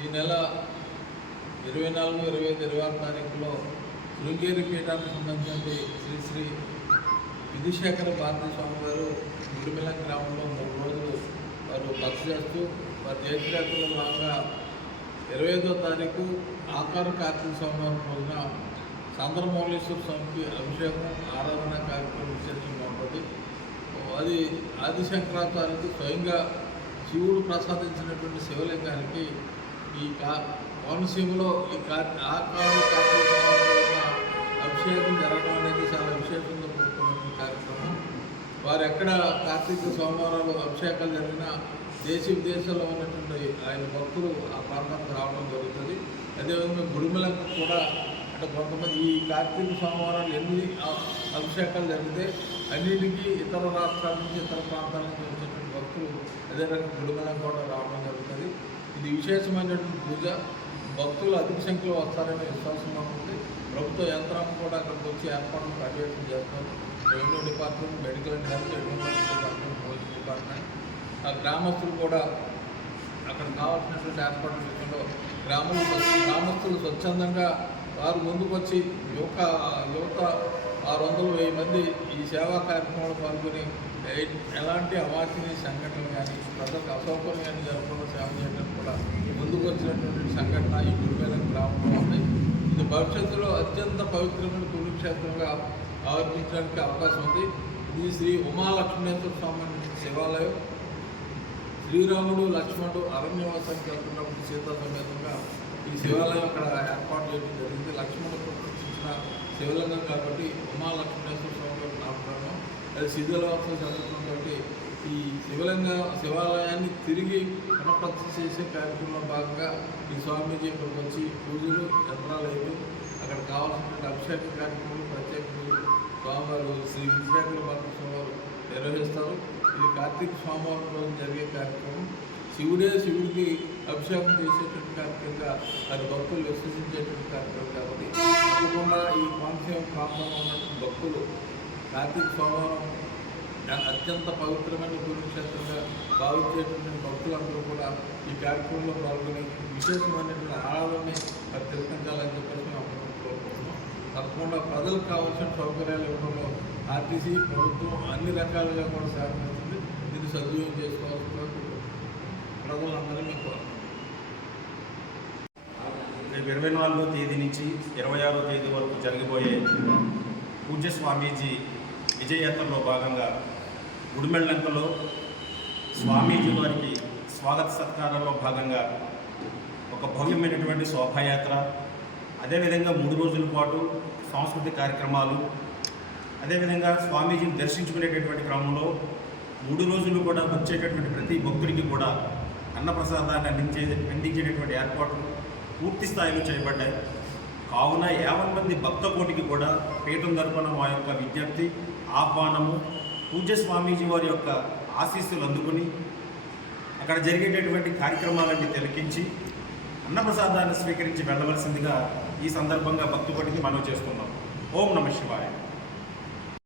ఈ నెల ఇరవై నాలుగు ఇరవై ఐదు ఇరవై ఆరు తారీఖులో శృంగేరి పీఠానికి సంబంధించి శ్రీ శ్రీ విధుశేఖర భారతీ స్వామి గారు గుడిమిల గ్రామంలో మూడు రోజులు వారు బస చేస్తూ వారి జయత్యాత్రలో భాగంగా ఇరవై ఐదో తారీఖు ఆకార కార్తీక సోమవారం రోజున చంద్రమౌళేశ్వర స్వామికి అభిషేకం ఆరాధన కార్యక్రమం విశేషంగా ఉంటుంది అది ఆది శంకరాచార్యుడు స్వయంగా శివుడు ప్రసాదించినటువంటి శివలింగానికి ఈ కా కోనసీమలో ఈ కా ఆ కార్తీక అభిషేకం జరగడం అనేది చాలా విశేషంగా కూడుకున్నటువంటి కార్యక్రమం. వారు ఎక్కడ కార్తీక సోమవారాలు అభిషేకాలు జరిగినా దేశ విదేశాల్లో ఉన్నటువంటి ఆయన భక్తులు ఆ ప్రాంతానికి రావడం జరుగుతుంది. అదేవిధంగా గుడిమలకు కూడా అంటే కొంతమంది ఈ కార్తీక సోమవారాలు ఎన్ని అభిషేకాలు జరిగితే అన్నిటికీ ఇతర రాష్ట్రాల నుంచి ఇతర ప్రాంతాల నుంచి వచ్చేటువంటి భక్తులు అదే రకంగా గుడిమలకు కూడా రావడం జరుగుతుంది. ఇది విశేషమైనటువంటి పూజ. భక్తులు అధిక సంఖ్యలో వస్తారనే విశ్వాసం ఉంది. ప్రభుత్వ యంత్రాంగం కూడా అక్కడికి వచ్చి ఏర్పాట్లు పర్యవేక్షణ చేస్తారు. Revenue department medical and health education department police department. ఆ గ్రామస్తులు కూడా అక్కడ కావాల్సినటువంటి ఏర్పాట్ల విషయంలో గ్రామంలో గ్రామస్తులు స్వచ్ఛందంగా వారు ముందుకు వచ్చి యువక యువత ఆరు వందలు వెయ్యి మంది ఈ సేవా కార్యక్రమంలో పాల్గొని ఎలాంటి అవాంఛనీయ సంఘటనలు కానీ ప్రజలకు అసౌకర్యాన్ని జరగకుండా సేవ చేయడానికి కూడా ముందుకు వచ్చినటువంటి సంఘటన ఈ గురువేలం గ్రామంలో ఉన్నాయి ఇది భవిష్యత్తులో అత్యంత పవిత్రమైన పుణ్యక్షేత్రంగా ఆవర్తించడానికి అవకాశం ఉంది. ఇది శ్రీ ఉమాలక్ష్మీనేశ్వర స్వామి శివాలయం. శ్రీరాముడు లక్ష్మణుడు అరణ్యవాసానికి వెళ్తున్నప్పుడు సీతా సమేతంగా ఈ శివాలయం అక్కడ ఏర్పాటు చేయడం జరిగింది. శివలింగం కాబట్టి ఉమా లక్ష్మణేశ్వర స్వామి నామకరణం. అది శిథిలవాసం కాబట్టి ఈ శివలింగ శివాలయాన్ని తిరిగి పునఃప్రతి చేసే కార్యక్రమంలో భాగంగా ఈ స్వామీజీ ఇక్కడికి వచ్చి పూజలు యంత్రాలు అక్కడ కావాల్సినటువంటి అభిషేక కార్యక్రమాలు ప్రత్యేక స్వామివారు శ్రీ విశాఖల భక్త స్వామివారు నిర్వహిస్తారు. ఇది కార్తీక స్వామివారంలో రోజు జరిగే కార్యక్రమం. శివుడే శివుడికి అభిషేకం చేసేటువంటి కార్యక్రమంగా అది భక్తులు విశ్వసించేటువంటి కార్యక్రమం కాబట్టి తప్పకుండా ఈ కోనసీమ ప్రాంతంలో ఉన్నటువంటి భక్తులు కార్తీక సోమవారం అత్యంత పవిత్రమైన పుణ్యక్షేత్రంగా భావించేటువంటి భక్తులందరూ కూడా ఈ కార్యక్రమంలో పాల్గొని విశేషమైనటువంటి ఆరాధనని మరి తిలకించాలని చెప్పేసి మేము కోరుకుంటున్నాం. తప్పకుండా ప్రజలకు కావాల్సిన సౌకర్యాలు ఇవ్వడంలో ఆర్టీసీ ప్రభుత్వం అన్ని రకాలుగా కూడా సహకరిస్తుంది. దీన్ని సద్వినియోగం చేసుకోవాల్సిన ప్రజలందరినీ కోరుతున్నాం రేపు ఇరవై నాలుగో తేదీ నుంచి ఇరవై ఆరో తేదీ వరకు జరగబోయే పూజ్య స్వామీజీ విజయయాత్రలో భాగంగా గుడిమెళ్ళంకలో స్వామీజీ వారికి స్వాగత సత్కారంలో భాగంగా ఒక భవ్యమైనటువంటి శోభాయాత్ర అదేవిధంగా మూడు రోజుల పాటు సాంస్కృతిక కార్యక్రమాలు అదేవిధంగా స్వామీజీని దర్శించుకునేటటువంటి క్రమంలో మూడు రోజులు కూడా వచ్చేటటువంటి ప్రతి భక్తుడికి కూడా అన్నప్రసాదాన్ని అందించే అందించేటటువంటి ఏర్పాట్లు పూర్తి స్థాయిలో చేయబడ్డాయి. కావున యావన్ మంది భక్త కోటికి కూడా పీఠం తరపున మా యొక్క విజ్ఞప్తి ఆహ్వానము పూజ్య స్వామీజీ వారి యొక్క ఆశీస్సులు అందుకుని అక్కడ జరిగేటటువంటి కార్యక్రమాలన్నీ తిలకించి అన్నప్రసాదాన్ని స్వీకరించి వెళ్ళవలసిందిగా ఈ సందర్భంగా భక్తుకోటికి మనవి చేస్తున్నాం. ఓం నమ శివాయ.